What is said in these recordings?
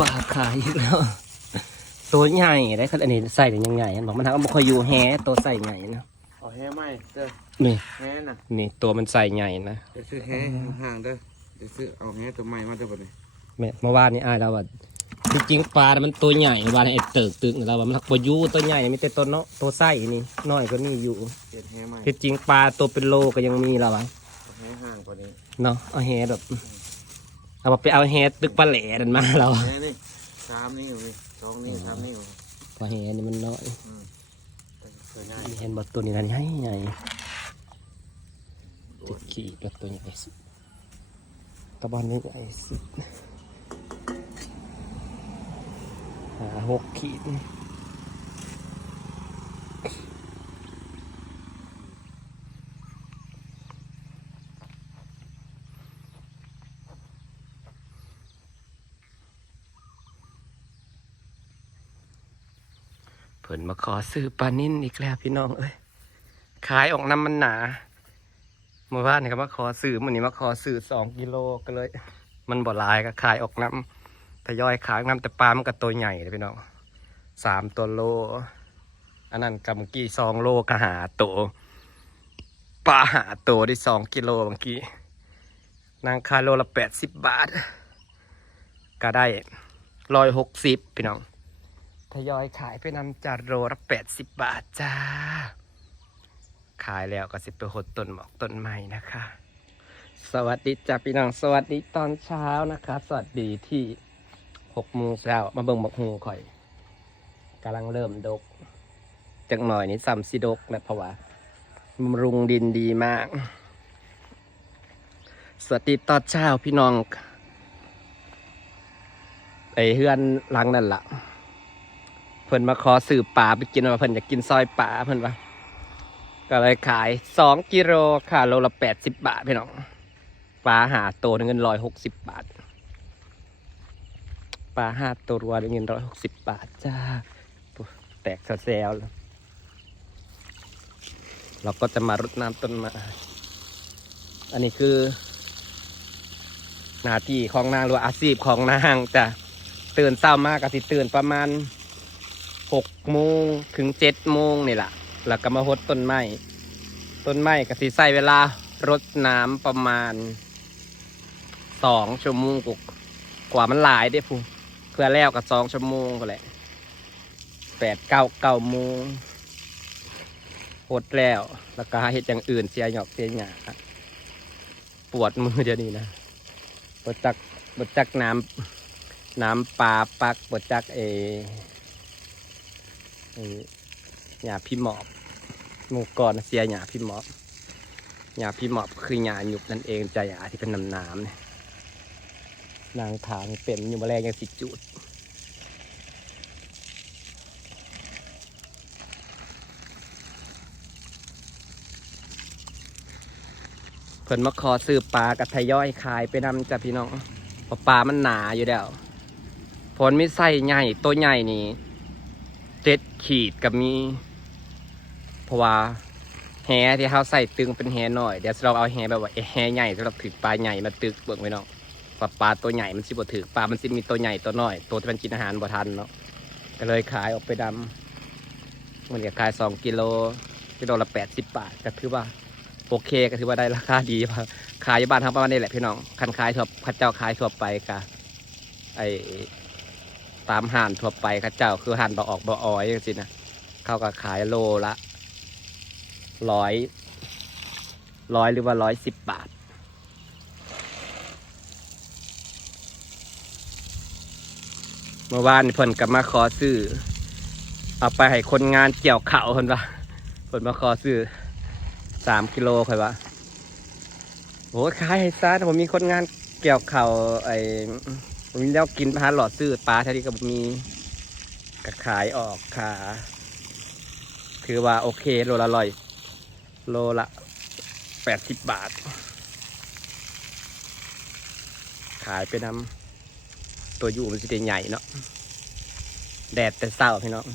ปลาขายอีกแล้วตัวใหญ่ได้ขนาดนี้ใส่ได้ยังไงบอกมันทำบ่ค่อยอยู่แฮตัวใส่ใหญ่นะเอาแห่ไหมเด้อนี่แห่น่ะนี่ตัวมันใส่ใหญ่นะเดี๋ยวซื้อแห่ห่างๆเด้อเดี๋ยวซื้อเอาแห่ตัวใหม่มาเด้อบัดนี้แม่เมื่อวานนี้อ้ายเราว่าจริงๆปลา มันตัวใหญ่วานไอ้เติกตึกเราว่ามันบ่อยู่ตัวใหญ่มีแต่ตัวเนาะตัวไส้นี่น้อยก็นี่อยู่ที่จริงปลาตัวเป็นโลก็ยังมีแล้ววะเอาแห่ห่างกว่านี้เนาะเอาแฮแบบ เอาไปเอาแฮตึกปลาแหล่นั่นมาเราแห่นี่สามนิ้วนี่สองนิ้วสามนิ้วปลาแฮนี่มันน้อยสวยง่ายเห็นบทตัวนี้นะใหญ่ใหญ่ติดขี่กับตัวใหญ่สุดตะบอนนี่ใหญ่สุดหาหกขีด พิ่นมาขอซื้อปลานิ่นอีกแล้วพี่น้องเอ้ยขายออกน้ำมันหนาเมื่อวานนี่ก็มาขอซื้อมันนี้มาขอซื้อสองกิโลก็เลย มันบ่ลายก็ขายออกน้ำทยอยขายน้ำแต่ปลามันก็ตัวใหญ่เลยพี่น้องสามตัวโล อันนั้นกับเมื่อกี้สองโลก็หาตัวปลาหาตัวได้สองกิโลเมื่อกี้นางขายโลละแปดสิบบาท ก็ได้ร้อยหกสิบพี่น้อง ทยอยขายไปนำจากโลละแปดสิบบาทจ้า ขายแล้วก็สิบไปหดต้นหมอกต้นไม้นะคะ สวัสดีจ้าพี่น้องสวัสดีตอนเช้านะคะ สวัสดีที่หกโมงเช้ามาเบิ่งบักฮูข่อยกำลังเริ่มดกจังหน่อยนี่ซ้ำสิดกนะเพราะว่าบำรุงดินดีมาก สวัสดีตอนเช้าพี่น้องไอเฮือนหลังนั่นละ่ะ เพิ่นมาขอสืบป่าไปกินว่าเพิ่นอยากกินซอยป่าเพิ่นว่าก็เลยขายสองกิโลค่ะโลละแปดสิบบาทพี่น้องปลาหาตัวเงินร้อยหกสิบบาทปลาห้าตัวรวเงินร้อยหกสิบบาทจ้าแตกแซวแล้วเราก็จะมารดน้ำต้นไมาอันนี้คือหน้าที่ของนางหรือว่าอาชีพของนางจะตื่นเช้ามากก็สิตื่นประมาณ หกโมงถึงเจ็ดโมงนี่แหละแล้วก็มาหดต้นไม้ ต้นไม้ก็สิใส่เวลารดน้ำประมาณสองชั่วโมงกว่ากว่ามันหลายเด้พูเพื่อแล้วกับสองชั่วโมงก็แหละแปดเก้าเก้าโมงหดแล้ว แล้วก็เห็ดอย่างอื่นเสียหยอกเสียหยาปวดมือเดี๋ยวนี้นะบดจักบดจักน้ำน้ำปลาปักบดจักเอ หญ้าพี่หมอบหมู่ก่อนเสียหญ้าพี่หมอบหญ้าพี่หมอบคือหญ้าหยุบนั่นเองจะหญ้าที่เป็นน้ำน้ำเนี่ยนางถางเป็นอยู่มาแมลงยังสิจูดเพิ่นมาขอซื้อปลากระทย่อยขายไปนำจ้ะพี่น้องเพราะปลามันหนาอยู่แล้วผลไม่ใส่ใหญ่ตัวใหญ่นี่ เจ็ดขีดกับมีเพราะว่าแหที่เขาใส่ตึงเป็นแหหน่อยเดี๋ยวเราเอาแหแบบว่าแหใหญ่สำหรับถือปลาใหญ่มาตึกเบิ่งไว้เนาะปลาปลาตัวใหญ่มันสิบ่ถือปลามันสิมีตัวใหญ่ตัวน้อย ตัวที่มันกินอาหารบ่ทันเนาะก็เลยขายออกไปดำมันก็ขายสองกิโลกิโลละแปดสิบบาทก็ถือว่าโอเคก็ถือว่าได้ราคาดีว่าขายยู่บ้านทางประมาณนี้แหละพี่น้องคันขายทั่วข้าเจ้าขายทั่วไปกะไอ ตามห่านทั่วไปเข้าเจ้าคือห่านบอออกบอออยจังสินะเขาก็ขายโลละร้อยร้อยหรือว่าร้อยสิบบาท เมื่อวานนี่เพิ่นก็มาขอซื้อเอาไปให้คนงานเกี่ยวเข่าเพิ่นว่าเพิ่นมาขอซื้อสามกิโลค่อยว่าโอ้ขายให้ซะผมมีคนงานเกี่ยวเข่าไอ แล้วกินพาหลอดซื้อปลาท่านี้ก็มีกระขายออกค่ะคือว่าโอเคโลละร้อยโลละแปดสิบบาท ขายไปนำตัวอยู่มันสิได้ใหญ่เนาะแดดแต่เศร้าพี่น้อง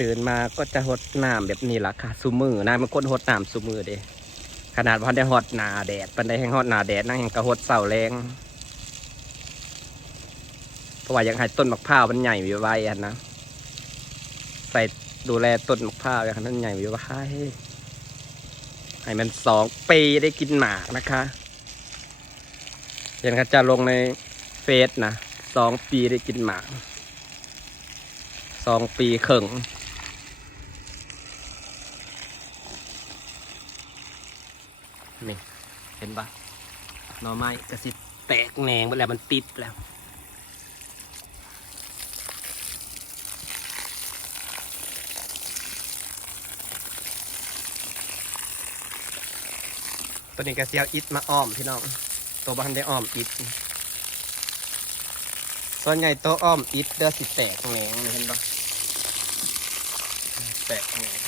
ตื่นมาก็จะหดน้ำแบบนี้ละค่ะซูมือนะมันคนหดน้ำซูมือเด้ขนาดวันได้หดหนาแดดปันได้แห้งหดหนาแดดนั่งแห้งกระหดเสาแรงะว่าอยากให้ต้นมะพร้าวมันใหญ่ไว้อันนะใส่ดูแลต้นมะพร้าวอยากให้มันใหญ่ไว้ให้มันสองปีได้กินหมากนะคะเห็นเขาจะลงในเฟซนะสองปีได้กินหมากสองปีครึ่งนี่ เห็นปะหน่อไม้กระสิแตกแหนงไปแล้วมันติดแล้ว ตัวนี้ก็เสียวอิดมาอ้อมพี่น้อง ตัวบ้านได้อ้อมอิดส่วนใหญ่ตัวอ้อมอิดเด้อสิแตกแหนงเห็นปะแตกแหนง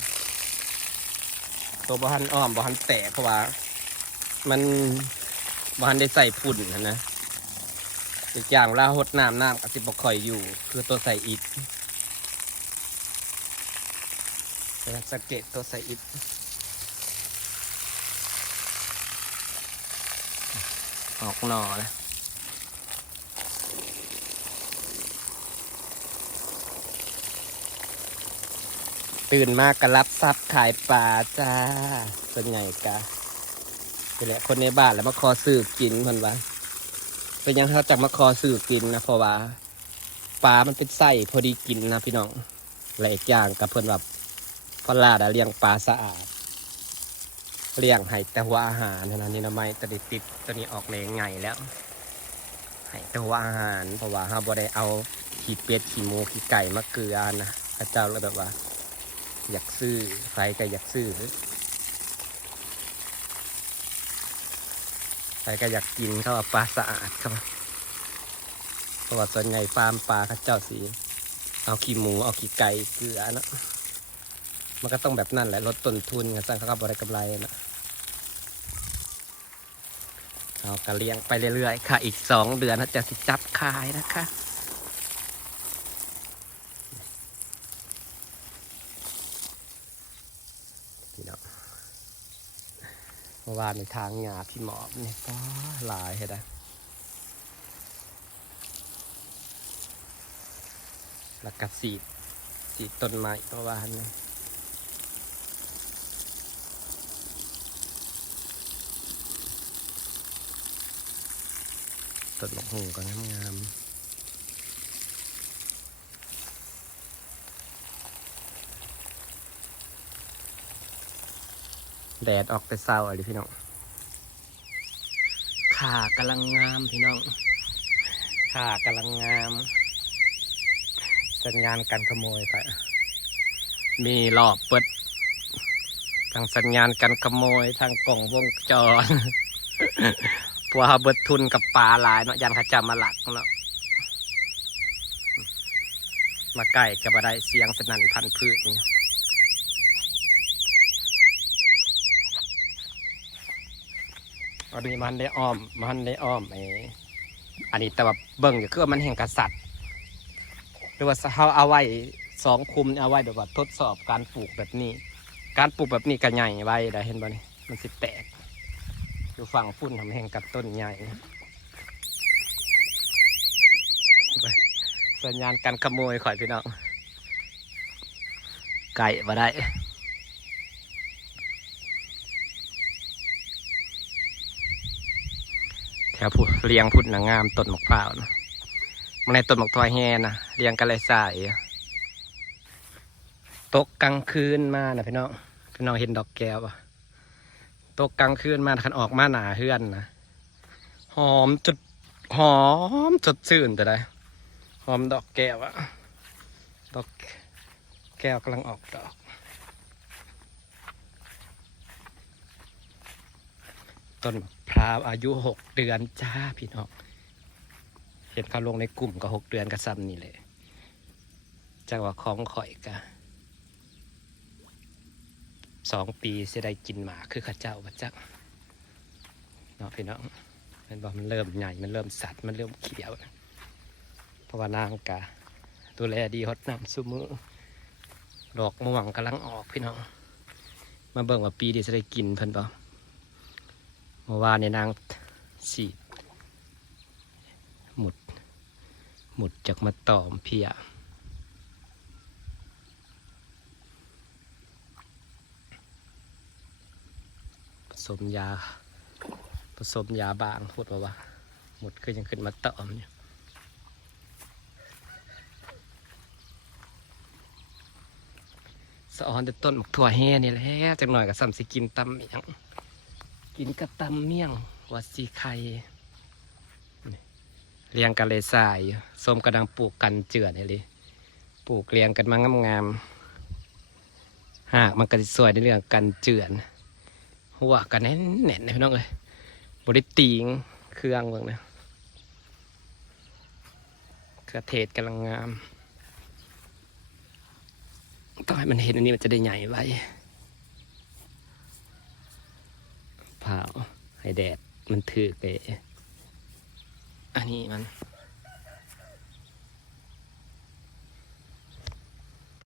ตัวบ้านอ้อมบ้านแตกเพราะว่า มันบ้านได้ใส่ฝุ่นนะนะอีกอย่างเวลาหดน้ำน้ำกับสิบกคอยอยู่ คือตัวใส่อิดสังเกตตัวใส่อิด ออกหน่อแล้วตื่นมากก็รับทรัพย์ขายปลาจ้าส่วนใหญ่กะนี่แหละคนในบ้านแล้วมาคอซื้อกินเพิ่นวะเป็นยังเขาจักมาคอซื้อกินนะเพราะว่าปลามันเป็นไส้พอดีกินนะพี่น้องและอีกอย่างกับเพิ่นแบบพอลาดอะเลี้ยงปลาสะอาด เลี้ยงให้แต่หัวอาหารเท่านั้นนี่นะไม่ตัวนี้ติดตัวนี้ออกแรงไงแล้วให้แต่หัวอาหาร เพราะว่าเราบ่ได้เอาขี้เป็ดขี้หมูขี้ไก่มาเกลือนะพระเจ้าเลยแบบว่า อยากซื้อใครก็อยากซื้อใครก็อยากกินเขาว่าปลาสะอาดครับเพราะว่าส่วนใหญ่ฟาร์มปลาเขาเจ้าสีเอาขี้หมูเอาขี้ไก่เกลือนะมันก็ต้องแบบนั่นแหละลดต้นทุนกันสร้างเขาก็บริกำไรนะ เอากระเลี้ยงไปเรื่อยๆ ค่ะ อีกสองเดือนนะจะสิจับขายนะคะพี่น้องเมื่อวานในทางหยาพี่หมอบนี่ยก็หลายเห็นไหมแล้วก็สีสีต้นไม้เมื่อวานนี่ ต้นมะฮูก็งามงามแดดออกแต่เศร้าอะไรพี่น้อง ขากำลังงามพี่น้อง ขากำลังงาม สัญญาณการขโมยไปมีหลอบเปิดทางสัญญาณการขโมยทางกล่องวงจร พวเขาเบิดทุนกับปลาหลายเนาะยันเขาจะมาหลักเนาะมาใกล้กับอะไรเสียงสนั่นพันพืชนี่อันนี้มันได้อ้อม มันได้อ้อมไอ้อันนี้แต่ว่าเบิ่งอยู่คือมันแห่งกษัตริย์หรือว่าเขาเอาไว้สองคุมเอาไว้แบบว่าทดสอบการปลูกแบบนี้ การปลูกแบบนี้ก็ใหญ่ไว้ได้เห็นบ่นี่มันสิแตก อยู่ฝั่งฝุ่นทำแห่งกับต้นใหญ่สัญญาณการขโมยข่อยพี่น้องไก่มาได้แถวผู้เลี้ยงพุ่นนะงามต้นหมะพร้านะมันในต้นหมะทอยแฮนะเลี้ยงกันเลยสายตกกลางคืนมานะพี่น้องพี่น้องเห็นดอกแก้วปะ ตกกลางคืนมาคันออกมาหนาเฮือนนะหอมจุดหอมจดชื่นแต่ได้หอมดอกแก้วอะดอกแก้วกำลังออกดอก ต้นพร้าวอายุหกเดือนจ้าพี่น้องเห็นเขาลงในกลุ่มก็หกเดือนก็ซ้ำนี่เลยจังว่าของข่อยกะ สองปีจะได้กินหมาคือข้าเจ้าพระเจ้าเนาะพี่น้องมันบอกมันเริ่มใหญ่ มันเริ่มสัตว์มันเริ่มเขียวเพราะว่านางกะดูแลดีฮดน้ำซุมือดอกม่วงกำลังออกพี่น้อง มาเบิ่งว่าปีนี้จะได้กินเพิ่นบ่เมื่อวานในนางสีดหมุด หมดจากมาตอมเพีย สมยา ผสมยาบางพูดว่าว่า หมดก็ยังขึ้นมาเตอมอยู่สะออนแต่ต้นหมกถั่วแห่นี่แหละจังหน่อยกับสัมสิกินตำเมียง กินกับตำเมี่ยงวัดสีไข่เรียงกันเลยสายส้มกระดังปลูกกันเจือนี่เลยปลูกเรียงกันมางามๆหากมันก็สิสวยในเรื่องกันเจือน หัวกันแน่นแน่นๆนะพี่น้องเอ้ยบริตีงเครื่องเบิ่งนะเครือเทศกำลังงามต้องให้มันเห็นอันนี้มันจะได้ใหญ่ไว้เผาให้แดดมันถือไปอันนี้มัน